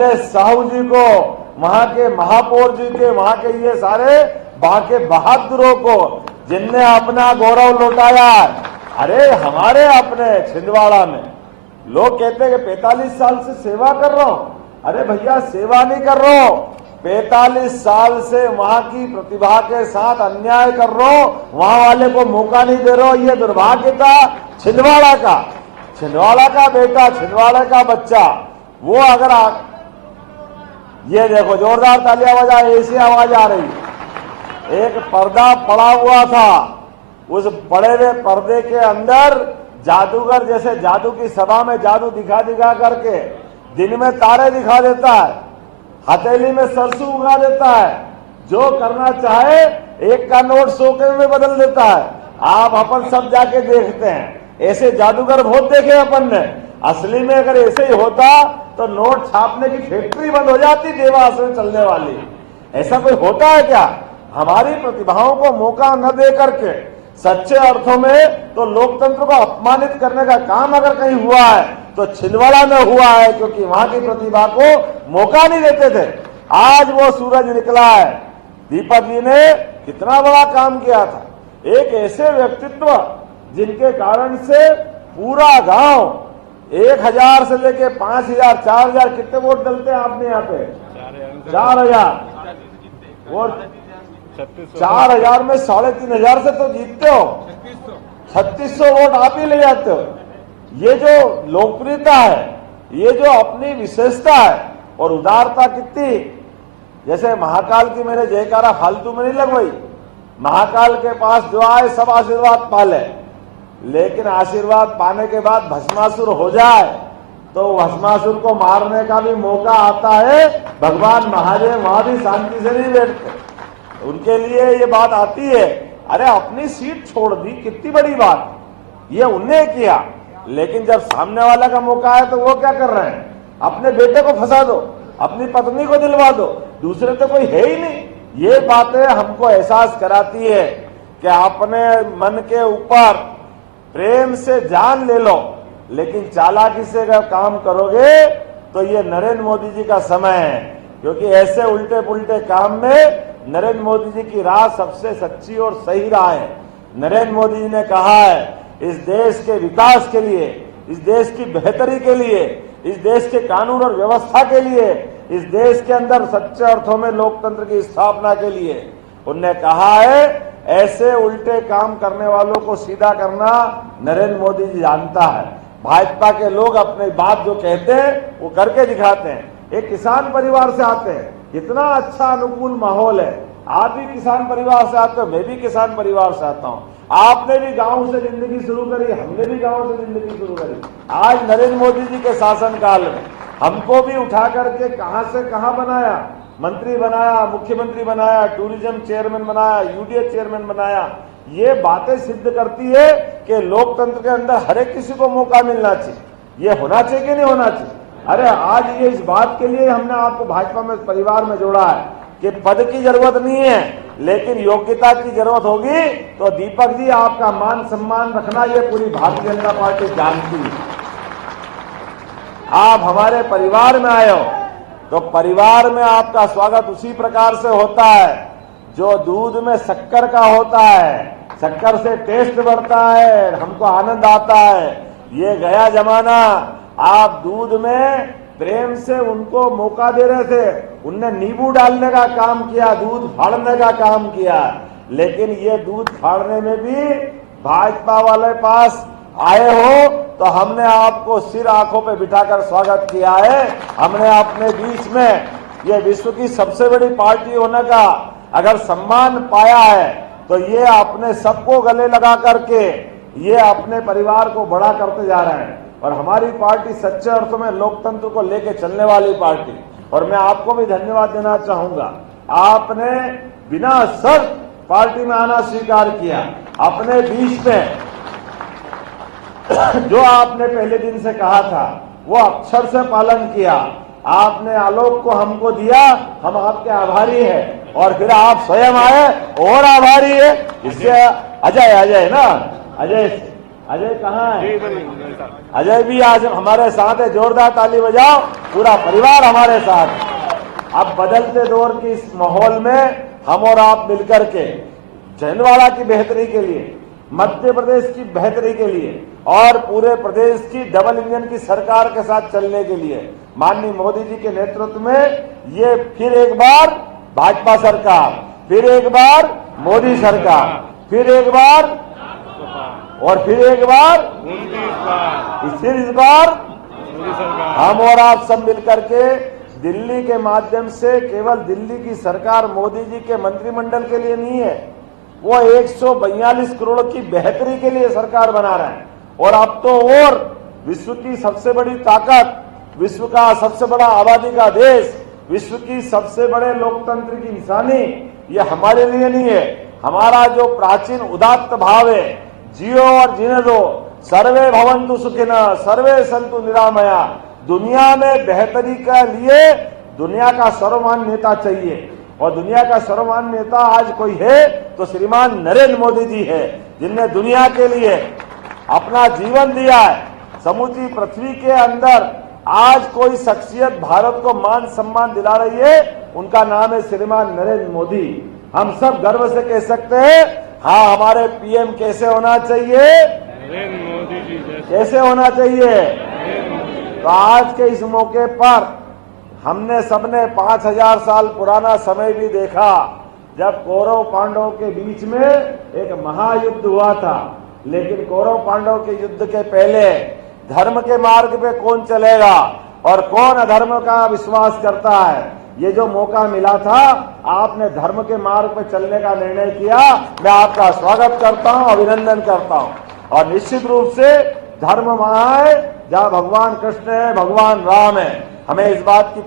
कमलेश साहू जी को, वहां के महापौर जी के, वहां के ये सारे वहां के बहादुरों को जिनने अपना गौरव लौटाया। अरे हमारे अपने छिंदवाड़ा में लोग कहते हैं कि 45 साल से सेवा कर रहा हूं। अरे भैया सेवा नहीं कर रहा हूं, 45 साल से वहां की प्रतिभा के साथ अन्याय कर रहा हूं, वहां वाले को मौका नहीं दे रहा हूं। ये दुर्भाग्य था छिंदवाड़ा का बेटा, छिंदवाड़ा का बच्चा। वो अगर ये देखो जोरदार तालियां बजा, ऐसी आवाज आ रही। एक पर्दा पड़ा हुआ था, उस पड़े हुए पर्दे के अंदर जादूगर जैसे जादू की सभा में जादू दिखा दिखा करके दिन में तारे दिखा देता है, हथेली में सरसों उगा देता है, जो करना चाहे 1 का नोट 100 के में बदल देता है। आप अपन सब जाके देखते हैं, ऐसे जादूगर बहुत देखे अपन ने। असली में अगर ऐसे ही होता तो नोट छापने की फैक्ट्री बंद हो जाती देवास में चलने वाली। ऐसा कोई होता है क्या? हमारी प्रतिभाओं को मौका न दे करके सच्चे अर्थों में तो लोकतंत्र को अपमानित करने का काम अगर कहीं हुआ है तो छिंदवाड़ा में हुआ है, क्योंकि वहां की प्रतिभा को मौका नहीं देते थे। आज वो सूरज निकला है। दीपक जी ने कितना बड़ा काम किया था, एक ऐसे व्यक्तित्व जिनके कारण से पूरा गांव 1000 से लेके 5000 4000 कितने वोट डलते हैं आपने यहाँ पे? 4000 और 4000 में 3500 से तो जीतते हो, 3600 वोट आप ही ले जाते हो। ये जो लोकप्रियता है, ये जो अपनी विशेषता है और उदारता कितनी, जैसे महाकाल की मैंने जयकारा फालतू में नहीं लगवाई। महाकाल के पास जो आए सब आशीर्वाद पाले, लेकिन आशीर्वाद पाने के बाद भस्मासुर हो जाए तो भस्मासुर को मारने का भी मौका आता है। भगवान महादेव वहां भी शांति से नहीं बैठते, उनके लिए ये बात आती है। अरे अपनी सीट छोड़ दी, कितनी बड़ी बात, ये उन्हें किया। लेकिन जब सामने वाला का मौका है तो वो क्या कर रहे हैं? अपने बेटे को फंसा दो, अपनी पत्नी को दिलवा दो, दूसरे तो कोई है ही नहीं। ये बातें हमको एहसास कराती है कि अपने मन के ऊपर प्रेम से जान ले लो, लेकिन चालाकी से अगर काम करोगे तो ये नरेंद्र मोदी जी का समय है। क्योंकि ऐसे उल्टे पुल्टे काम में नरेंद्र मोदी जी की राह सबसे सच्ची और सही राह है। नरेंद्र मोदी जी ने कहा है, इस देश के विकास के लिए, इस देश की बेहतरी के लिए, इस देश के कानून और व्यवस्था के लिए, इस देश के अंदर सच्चे अर्थों में लोकतंत्र की स्थापना के लिए उन्होंने कहा है, ऐसे उल्टे काम करने वालों को सीधा करना नरेंद्र मोदी जी जानता है। भाजपा के लोग अपनी बात जो कहते हैं वो करके दिखाते हैं। एक किसान परिवार से आते हैं, इतना अच्छा अनुकूल माहौल है। आप भी किसान परिवार से आते हो, मैं भी किसान परिवार से आता हूँ। आपने भी गांव से जिंदगी शुरू करी, हमने भी गांव से जिंदगी शुरू करी। आज नरेंद्र मोदी जी के शासनकाल में हमको भी उठा करके कहां से कहां बनाया, मंत्री बनाया, मुख्यमंत्री बनाया, टूरिज्म चेयरमैन बनाया, यूडीएच चेयरमैन बनाया। ये बातें सिद्ध करती है कि लोकतंत्र के अंदर हर एक किसी को मौका मिलना चाहिए। ये होना चाहिए कि नहीं होना चाहिए? अरे आज ये इस बात के लिए हमने आपको भाजपा में परिवार में जोड़ा है कि पद की जरूरत नहीं है, लेकिन योग्यता की जरूरत होगी। तो दीपक जी, आपका मान सम्मान रखना ये पूरी भारतीय जनता पार्टी जानती है। आप हमारे परिवार में आए हो तो परिवार में आपका स्वागत उसी प्रकार से होता है जो दूध में शक्कर का होता है। शक्कर से टेस्ट बढ़ता है, हमको आनंद आता है। ये गया जमाना, आप दूध में प्रेम से उनको मौका दे रहे थे, उनने नींबू डालने का काम किया, दूध फाड़ने का काम किया। लेकिन ये दूध फाड़ने में भी भाजपा वाले पास आए हो तो हमने आपको सिर आंखों पे बिठाकर स्वागत किया है। हमने अपने बीच में ये विश्व की सबसे बड़ी पार्टी होने का अगर सम्मान पाया है तो ये अपने सबको गले लगा करके ये अपने परिवार को बड़ा करते जा रहे हैं। और हमारी पार्टी सच्चे अर्थों में लोकतंत्र को लेके चलने वाली पार्टी। और मैं आपको भी धन्यवाद देना चाहूंगा, आपने बिना शर्त पार्टी में आना स्वीकार किया। अपने बीच में जो आपने पहले दिन से कहा था वो अक्षर से पालन किया। आपने आलोक को हमको दिया, हम आपके आभारी हैं। और फिर आप स्वयं आए और आभारी है। इससे अजय ना, अजय कहाँ है? अजय भी आज हमारे साथ है, जोरदार ताली बजाओ, पूरा परिवार हमारे साथ है। अब बदलते दौर की इस माहौल में हम और आप मिलकर के छिंदवाड़ा की बेहतरी के लिए, मध्य प्रदेश की बेहतरी के लिए और पूरे प्रदेश की डबल इंजन की सरकार के साथ चलने के लिए माननीय मोदी जी के नेतृत्व में ये फिर एक बार भाजपा सरकार, फिर एक बार मोदी सरकार, फिर एक बार और फिर एक बार, फिर इस बार हम और आप सब मिलकर के दिल्ली के माध्यम से केवल दिल्ली की सरकार मोदी जी के मंत्रिमंडल के लिए नहीं है, वो 142 करोड़ की बेहतरी के लिए सरकार बना रहे हैं। और अब तो और विश्व की सबसे बड़ी ताकत, विश्व का सबसे बड़ा आबादी का देश, विश्व की सबसे बड़े लोकतंत्र की निशानी ये हमारे लिए नहीं है। हमारा जो प्राचीन उदात्त भाव है, जियो और जीने दो, सर्वे भवन्तु सुखिनः सर्वे सन्तु निरामया, दुनिया में बेहतरी के लिए दुनिया का सर्वमान्य नेता चाहिए। और दुनिया का सर्वमान्य नेता आज कोई है तो श्रीमान नरेंद्र मोदी जी है, जिनने दुनिया के लिए अपना जीवन दिया है। समूची पृथ्वी के अंदर आज कोई शख्सियत भारत को मान सम्मान दिला रही है, उनका नाम है श्रीमान नरेंद्र मोदी। हम सब गर्व से कह सकते हैं, हाँ हमारे पीएम कैसे होना चाहिए, नरेंद्र मोदी जी कैसे होना चाहिए। तो आज के इस मौके पर हमने सबने 5000 साल पुराना समय भी देखा, जब कौरव पांडवों के बीच में एक महायुद्ध हुआ था। लेकिन कौरव पांडव के युद्ध के पहले धर्म के मार्ग पे कौन चलेगा और कौन अधर्म का विश्वास करता है, ये जो मौका मिला था, आपने धर्म के मार्ग पे चलने का निर्णय किया। मैं आपका स्वागत करता हूं, अभिनंदन करता हूं। और निश्चित रूप से धर्म वहां है जहां भगवान कृष्ण है, भगवान राम है। हमें इस बात की